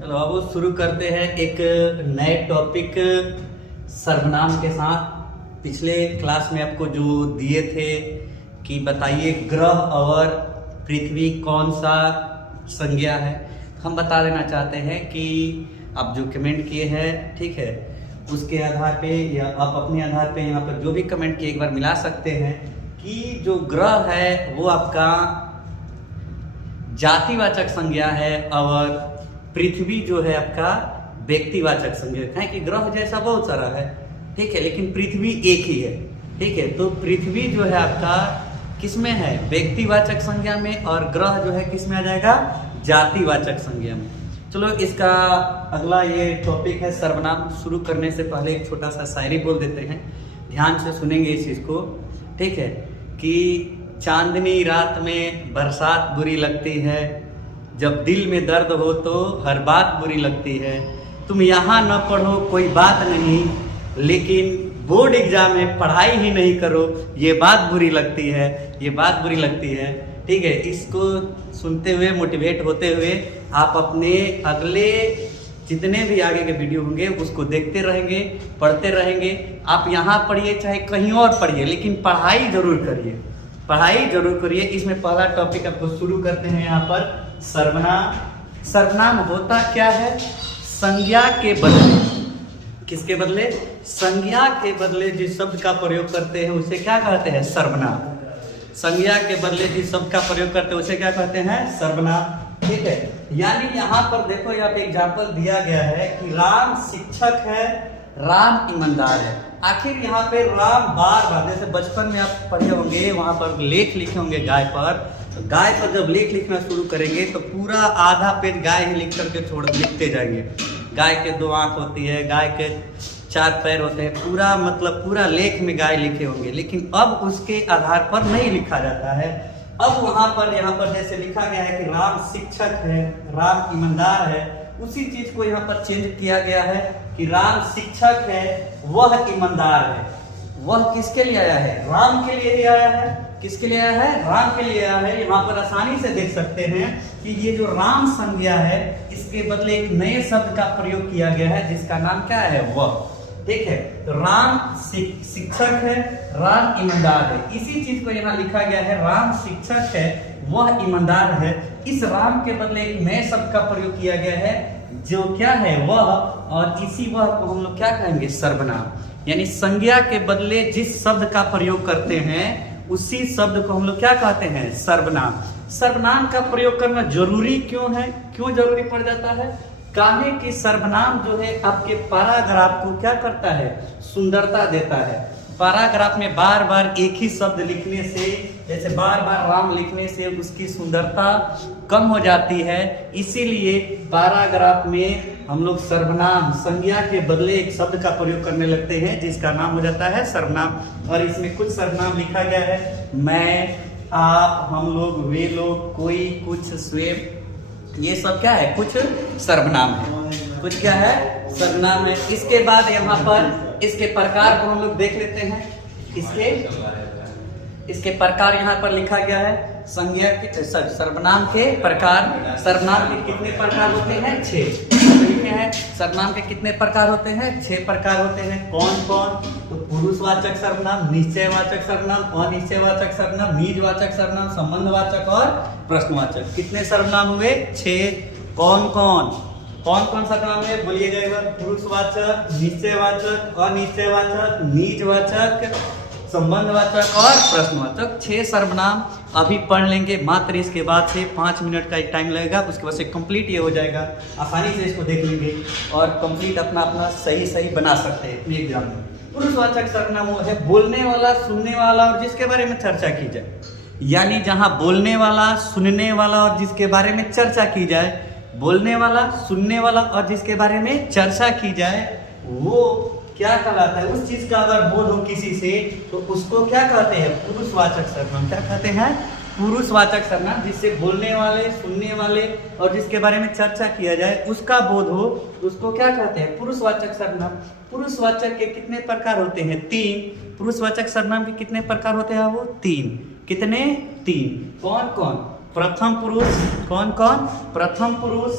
चलो अब शुरू करते हैं एक नए टॉपिक सर्वनाम के साथ। पिछले क्लास में आपको जो दिए थे कि बताइए ग्रह और पृथ्वी कौन सा संज्ञा है, हम बता देना चाहते हैं कि आप जो कमेंट किए हैं, ठीक है, उसके आधार पे या आप अपने आधार पे यहाँ पर जो भी कमेंट किए एक बार मिला सकते हैं कि जो ग्रह है वो आपका जातिवाचक संज्ञा है और पृथ्वी जो है आपका व्यक्तिवाचक संज्ञा है। कि ग्रह जैसा बहुत सारा है, ठीक है, लेकिन पृथ्वी एक ही है, ठीक है। तो पृथ्वी जो है आपका किस में है? व्यक्तिवाचक संज्ञा में, और ग्रह जो है किस में आ जाएगा? जातिवाचक संज्ञा में। चलो इसका अगला ये टॉपिक है सर्वनाम। शुरू करने से पहले एक छोटा सा शायरी बोल देते हैं, ध्यान से सुनेंगे इस चीज को, ठीक है। कि चांदनी रात में बरसात बुरी लगती है, जब दिल में दर्द हो तो हर बात बुरी लगती है। तुम यहाँ न पढ़ो कोई बात नहीं, लेकिन बोर्ड एग्जाम में पढ़ाई ही नहीं करो, ये बात बुरी लगती है, ये बात बुरी लगती है, ठीक है। इसको सुनते हुए मोटिवेट होते हुए आप अपने अगले जितने भी आगे के वीडियो होंगे उसको देखते रहेंगे, पढ़ते रहेंगे। आप यहाँ पढ़िए चाहे कहीं और पढ़िए, लेकिन पढ़ाई जरूर करिए, पढ़ाई जरूर करिए। इसमें पहला टॉपिक आपको शुरू करते हैं यहाँ पर सर्वनाम। सर्वनाम होता क्या है? संज्ञा के बदले, किसके बदले? संज्ञा के बदले जिस शब्द का प्रयोग करते हैं उसे क्या कहते हैं? सर्वनाम। संज्ञा के बदले जिस शब्द का प्रयोग करते हैं उसे क्या कहते हैं? सर्वनाम, ठीक है। यानी यहाँ पर देखो, यहाँ पे एग्जाम्पल दिया गया है कि राम शिक्षक है, राम ईमानदार है। आखिर यहाँ पे राम बार बार, जैसे बचपन में आप पढ़े होंगे, वहां पर लेख लिखे होंगे गाय पर, तो गाय पर जब लेख लिखना शुरू करेंगे तो पूरा आधा पेज गाय ही लिख करके लिखते जाएंगे। गाय के 2 आंख होती है, गाय के 4 पैर होते हैं, पूरा मतलब पूरा लेख में गाय लिखे होंगे। लेकिन अब उसके आधार पर नहीं लिखा जाता है। अब वहां पर यहाँ पर जैसे लिखा गया है कि राम शिक्षक है, राम ईमानदार है, उसी चीज को यहाँ पर चेंज किया गया है कि राम शिक्षक है, वह ईमानदार है। वह किसके लिए आया है? राम के लिए ही आया है। किसके लिए आया है? राम के लिए आया है। यहाँ पर आसानी से देख सकते हैं कि ये जो राम संज्ञा है, इसके बदले एक नए शब्द का प्रयोग किया गया है जिसका नाम क्या है? वह, ठीक है। तो राम शिक्षक है, राम ईमानदार है। इसी चीज को यहाँ लिखा गया है, राम शिक्षक है, वह ईमानदार है। इस राम के बदले एक नए शब्द का प्रयोग किया गया है जो क्या है? वह। और इसी वह को हम लोग क्या कहेंगे? सर्वनाम। यानी संज्ञा के बदले जिस शब्द का प्रयोग करते हैं उसी शब्द को हम लोग क्या कहते हैं? सर्वनाम। सर्वनाम का प्रयोग करना जरूरी क्यों है? क्यों जरूरी पड़ जाता है? काहे कि सर्वनाम जो है आपके पैराग्राफ को क्या करता है? सुंदरता देता है। पैराग्राफ में बार बार एक ही शब्द लिखने से, जैसे बार बार राम लिखने से उसकी सुंदरता कम हो जाती है। इसीलिए पैराग्राफ में हम लोग सर्वनाम, संज्ञा के बदले एक शब्द का प्रयोग करने लगते हैं जिसका नाम हो जाता है सर्वनाम। और इसमें कुछ सर्वनाम लिखा गया है, मैं, आप, हम लोग, वे लोग, कोई, कुछ, स्वयं, ये सब क्या है? कुछ सर्वनाम है। कुछ क्या है? सर्वनाम है। इसके बाद यहाँ पर इसके प्रकार को हम लोग देख लेते हैं। इसके प्रकार यहाँ पर लिखा गया है, संज्ञा के सर्वनाम के प्रकार। सर्वनाम के कितने प्रकार होते हैं? 6 लिखे हैं। सर्वनाम के कितने प्रकार होते हैं? 6 प्रकार होते हैं। कौन कौन? तो पुरुषवाचक सर्वनाम, निश्चयवाचक सर्वनाम, अनिश्चयवाचक सर्वनाम, निजवाचक सर्वनाम, संबंधवाचक और प्रश्नवाचक। कितने सर्वनाम हुए? 6। कौन कौन? कौन कौन सर्वनाम है? बोलिएगा एक बार। पुरुषवाचक, निश्चयवाचक, अनिश्चयवाचक, निजवाचक, संबंधवाचक और प्रश्नवाचक। 6 सर्वनाम अभी पढ़ लेंगे। मात्र इसके बाद से 5 मिनट का एक टाइम लगेगा, उसके बाद से कंप्लीट ये हो जाएगा। आसानी से इसको देख लेंगे और कंप्लीट अपना अपना सही बना सकते हैं अपने एग्जाम में। पुरुषवाचक सर्वनाम वो है बोलने वाला, सुनने वाला और जिसके बारे में चर्चा की जाए। यानी जहाँ बोलने वाला, सुनने वाला और जिसके बारे में चर्चा की जाए, बोलने वाला, सुनने वाला और जिसके बारे में चर्चा की जाए, वो क्या कहलाता है? उस चीज का अगर बोध हो किसी से तो उसको क्या कहते हैं? पुरुषवाचक सर्वनाम। क्या कहते हैं? पुरुषवाचक सर्वनाम। जिससे बोलने वाले, सुनने वाले और जिसके बारे में चर्चा किया जाए उसका बोध हो, उसको क्या कहते हैं? पुरुषवाचक सर्वनाम। पुरुषवाचक के कितने प्रकार होते हैं? 3। पुरुषवाचक सर्वनाम के कितने प्रकार होते हैं? वो 3। कितने? 3। कौन कौन? प्रथम पुरुष। कौन कौन? प्रथम पुरुष,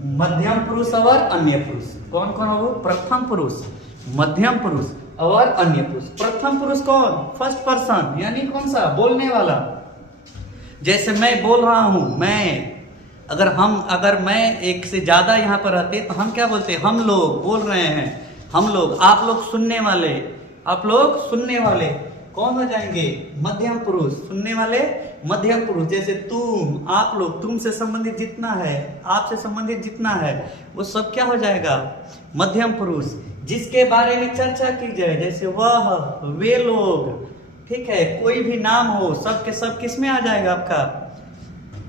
मध्यम पुरुष और अन्य पुरुष। कौन कौन हो? प्रथम पुरुष, मध्यम पुरुष और अन्य पुरुष। प्रथम पुरुष कौन? फर्स्ट पर्सन, यानी कौन सा? बोलने वाला। जैसे मैं बोल रहा हूं, मैं, अगर मैं एक से ज्यादा यहाँ पर रहते तो हम क्या बोलते? हम लोग बोल रहे हैं, हम लोग। आप लोग सुनने वाले, आप लोग सुनने वाले कौन हो जाएंगे? मध्यम पुरुष। सुनने वाले मध्यम पुरुष। जैसे तुम, आप लोग, तुमसे संबंधित जितना है, आपसे संबंधित जितना है, वो सब क्या हो जाएगा? मध्यम पुरुष। जिसके बारे में चर्चा की जाए, जैसे वह, वे लोग, ठीक है, कोई भी नाम हो, सब के सब किस में आ जाएगा आपका?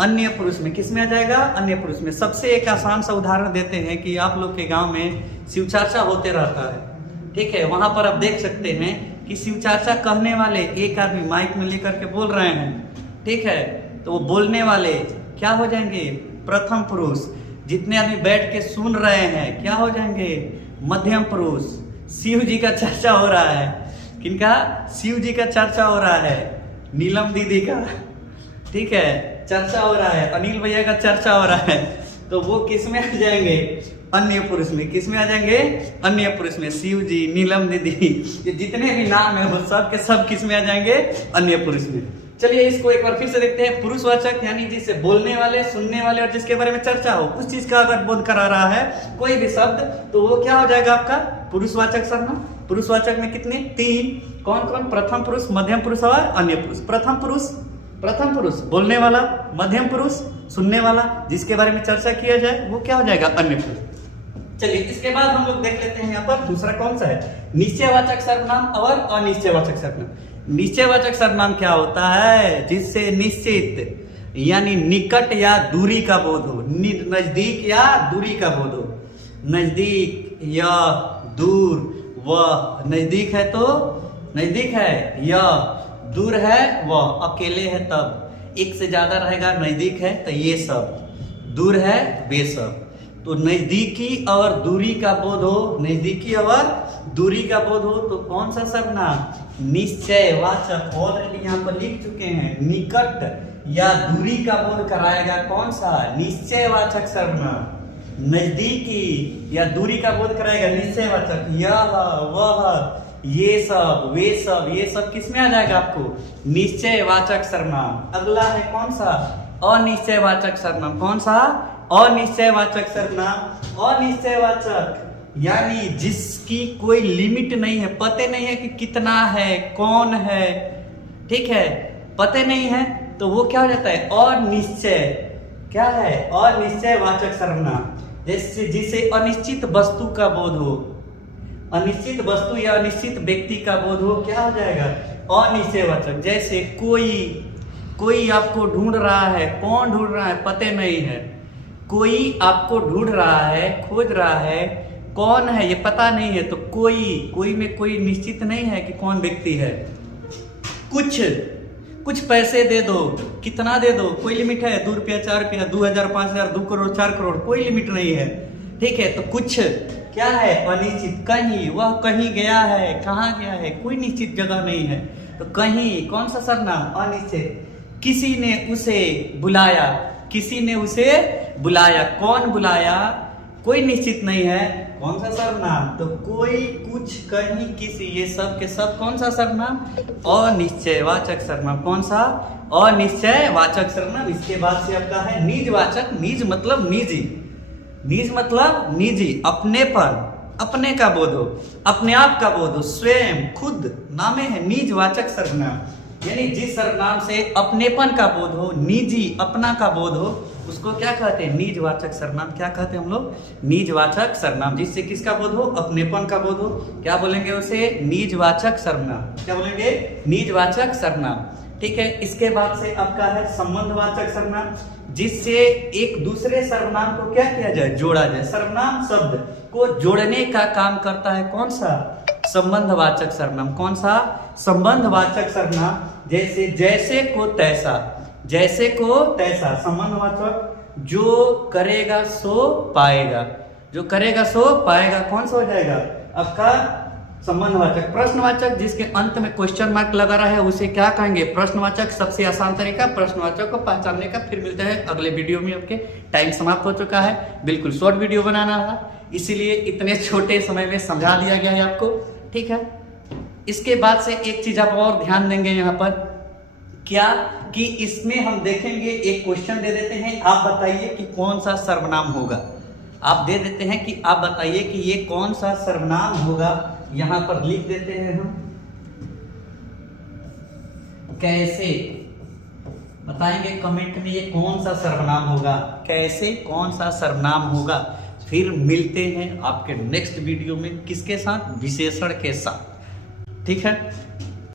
अन्य पुरुष में। किस में आ जाएगा? अन्य पुरुष में। सबसे एक आसान सा उदाहरण देते हैं कि आप लोग के गांव में शिव चर्चा होते रहता है, ठीक है, वहां पर आप देख सकते हैं कि शिव चर्चा कहने वाले एक आदमी माइक में लेकर के बोल रहे हैं, ठीक है, तो वो बोलने वाले क्या हो जाएंगे? प्रथम पुरुष। जितने आदमी बैठ के सुन रहे हैं क्या हो जाएंगे? मध्यम पुरुष। शिव जी का चर्चा हो रहा है। किनका? शिव जी का चर्चा हो रहा है, नीलम दीदी का, ठीक है, चर्चा हो रहा है, अनिल भैया का चर्चा हो रहा है, तो वो किस में आ जाएंगे? अन्य पुरुष में। किस में आ जाएंगे? अन्य पुरुष में। शिव जी, नीलम दीदी, ये जितने भी नाम है वो सब के सब किस में आ जाएंगे? अन्य पुरुष में। चलिए इसको एक बार फिर से देखते हैं। पुरुषवाचक यानी जिसे बोलने वाले, सुनने वाले और जिसके बारे में चर्चा हो, उस चीज का अगर बोध करा रहा है कोई भी शब्द, तो वो क्या हो जाएगा आपका? पुरुषवाचक सर्वनाम। पुरुषवाचक में कितने? 3। कौन कौन? प्रथम पुरुष, मध्यम पुरुष और अन्य पुरुष। प्रथम पुरुष बोलने वाला, मध्यम पुरुष सुनने वाला, जिसके बारे में चर्चा किया जाए वो क्या हो जाएगा? अन्य पुरुष। चलिए इसके बाद हम लोग देख लेते हैं यहाँ पर दूसरा कौन सा है? निश्चयवाचक सर्वनाम और अनिश्चयवाचक सर्वनाम। निश्चयवाचक सर्वनाम क्या होता है? जिससे निश्चित यानी निकट या दूरी का बोध हो, नजदीक या दूरी का बोध हो। नजदीक या दूर, वह नजदीक है तो नजदीक है, या दूर है वह, अकेले है तब, एक से ज्यादा रहेगा, नजदीक है तो ये सब, दूर है वे सब। तो नजदीकी और दूरी का बोध हो, नजदीकी और दूरी का बोध हो तो कौन सा सर्वनाम? निश्चयवाचक। ऑलरेडी यहाँ पर लिख चुके हैं, निकट या दूरी का बोध कराएगा कौन सा? निश्चयवाचक सर्वनाम। नजदीकी या दूरी का बोध कराएगा निश्चयवाचक। यह, वह, ये सब, वे सब, ये सब किस में आ जाएगा आपको? निश्चयवाचक सर्वनाम। अगला है कौन सा? अनिश्चयवाचक सर्वनाम। कौन सा? अनिश्चयवाचक सर्वनाम। अनिश्चयवाचक यानी जिसकी कोई लिमिट नहीं है, पते नहीं है कि कितना है, कौन है, ठीक है, पते नहीं है, तो वो क्या हो जाता है? अनिश्चय। क्या है? अनिश्चयवाचक सर्वनाम। जैसे जिसे अनिश्चित वस्तु का बोध हो, अनिश्चित वस्तु या अनिश्चित व्यक्ति का बोध हो, क्या हो जाएगा? अनिश्चयवाचक। जैसे कोई आपको ढूंढ रहा है, कौन ढूंढ रहा है पते नहीं है, कोई आपको ढूंढ रहा है, खोज रहा है, कौन है ये पता नहीं है, तो कोई में कोई निश्चित नहीं है कि कौन व्यक्ति है। कुछ पैसे दे दो, कितना दे दो, कोई लिमिट है? 2 रुपया, 4 रुपया, 2000, 5000, 2 करोड़, 4 करोड़, कोई लिमिट नहीं है, ठीक है। तो कुछ क्या है? अनिश्चित। कहीं, वह कहीं गया है, कहाँ गया है, कोई निश्चित जगह नहीं है, तो कहीं कौन सा सर्वनाम? अनिश्चित। किसी ने उसे बुलाया, किसी ने उसे बुलाया, कौन बुलाया, कोई निश्चित नहीं है, कौन सा सर्वनाम? तो कोई, कुछ, कहीं, किसी, ये सब के सब कौन सा सर्वनाम? अनिश्चयवाचक सर्वनाम। कौन सा? अनिश्चयवाचक सर्वनाम। इसके बाद से आपका है निजवाचक। निज मतलब निजी, निज मतलब निजी, अपनेपन, अपने का बोध हो, अपने आप का बोध हो, स्वयं, खुद, नामे है निजवाचक सर्वनाम। यानी जिस सर्वनाम से अपनेपन का बोध हो, निजी, अपना का बोध हो, उसको क्या कहते हैं? निजवाचक सर्वनाम। क्या कहते हैं हम लोग? निजवाचक सर्वनाम। जिससे किसका बोध हो? अपनेपन का बोध हो, क्या बोलेंगे उसे? निजवाचक सर्वनाम। क्या बोलेंगे? निजवाचक सर्वनाम, ठीक है। इसके बाद से आपका है संबंधवाचक सर्वनाम, जिससे एक दूसरे सर्वनाम को क्या किया जाए? जोड़ा जाए। सर्वनाम शब्द को जोड़ने का काम करता है कौन सा? संबंधवाचक सर्वनाम। कौन सा? संबंधवाचक सर्वनाम। जैसे जैसे को तैसा, जैसे को तैसा, संबंधवाचक। जो करेगा सो पाएगा, जो करेगा सो पाएगा, कौन सा हो जाएगा आपका? संबंधवाचक। प्रश्नवाचक जिसके अंत में क्वेश्चन मार्क लगा रहा है उसे क्या कहेंगे? प्रश्नवाचक। सबसे आसान तरीका प्रश्नवाचक को पहचानने का। फिर मिलते हैं अगले वीडियो में। आपके टाइम समाप्त हो चुका है, बिल्कुल शॉर्ट वीडियो बनाना था, इसीलिए इतने छोटे समय में समझा दिया गया है आपको, ठीक है। इसके बाद से एक चीज आप और ध्यान देंगे यहाँ पर, क्या कि इसमें हम देखेंगे, एक क्वेश्चन दे देते हैं, आप बताइए कि कौन सा सर्वनाम होगा। आप दे देते हैं कि आप बताइए कि ये कौन सा सर्वनाम होगा। यहां पर लिख देते हैं हम, कैसे बताएंगे कमेंट में ये कौन सा सर्वनाम होगा, कैसे कौन सा सर्वनाम होगा। फिर मिलते हैं आपके नेक्स्ट वीडियो में, किसके साथ? विशेषण के साथ, ठीक है।